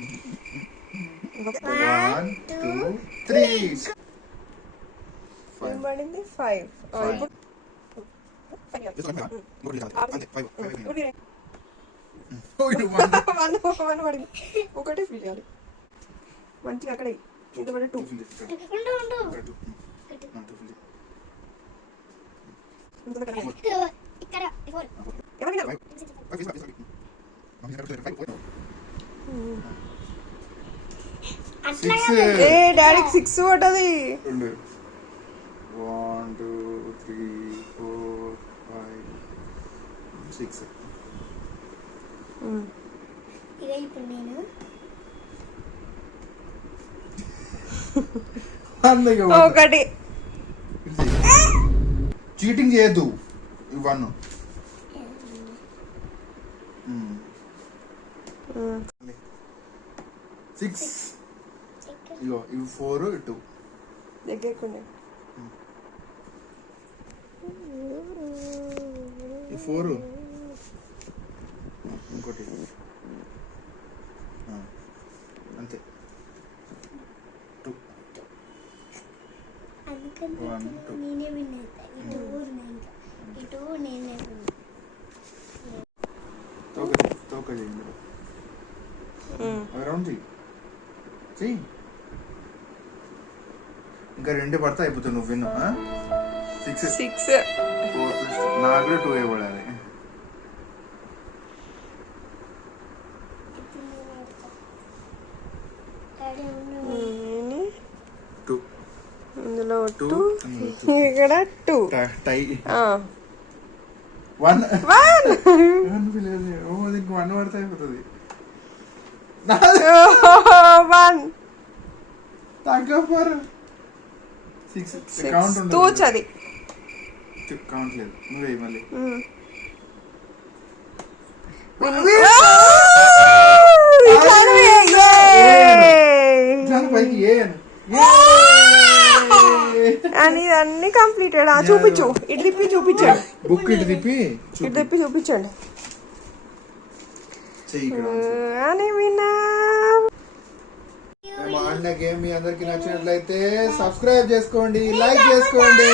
1 2 3 పడింది 5. ఒకటే ఫిల్ చేయాలి మంచిగా అక్కడ ఇంత పడి 2 డాడీకి 6 పడ్డది. 1 2 3 4 5 6 ఒకటి చీటింగ్ చేయొద్దు. 1 6 ఇగో ఇవి 4 2 దగ్గరకుండే ఈ 4 ఇంకోటి అంతే 2 తోక చేయండి రౌండ్ చెయ్యి. ఇంకా 2 పడితే అయిపోతుంది. నువ్వు విన్నా 6 నాకు కూడా 2 పడాలి. ఇందులో 2 ఇక్కడ 2 టై 1 దీనికి 1 పడితే అయిపోతుంది. 1 తగ్గ 6 కౌంట్ ఉండదు. తూచది కౌంట్ లేదు. నువ్వే మళ్ళీ అని అన్ని కంప్లీటెడ్. చూపించు ఇటు తిప్పి చూపించండి. బుక్ ఇటు తిప్పి చూపించండి. అని మా అన్న గేమ్ మీ అందరికి నచ్చినట్లయితే సబ్స్క్రైబ్ చేసుకోండి, లైక్ చేసుకోండి.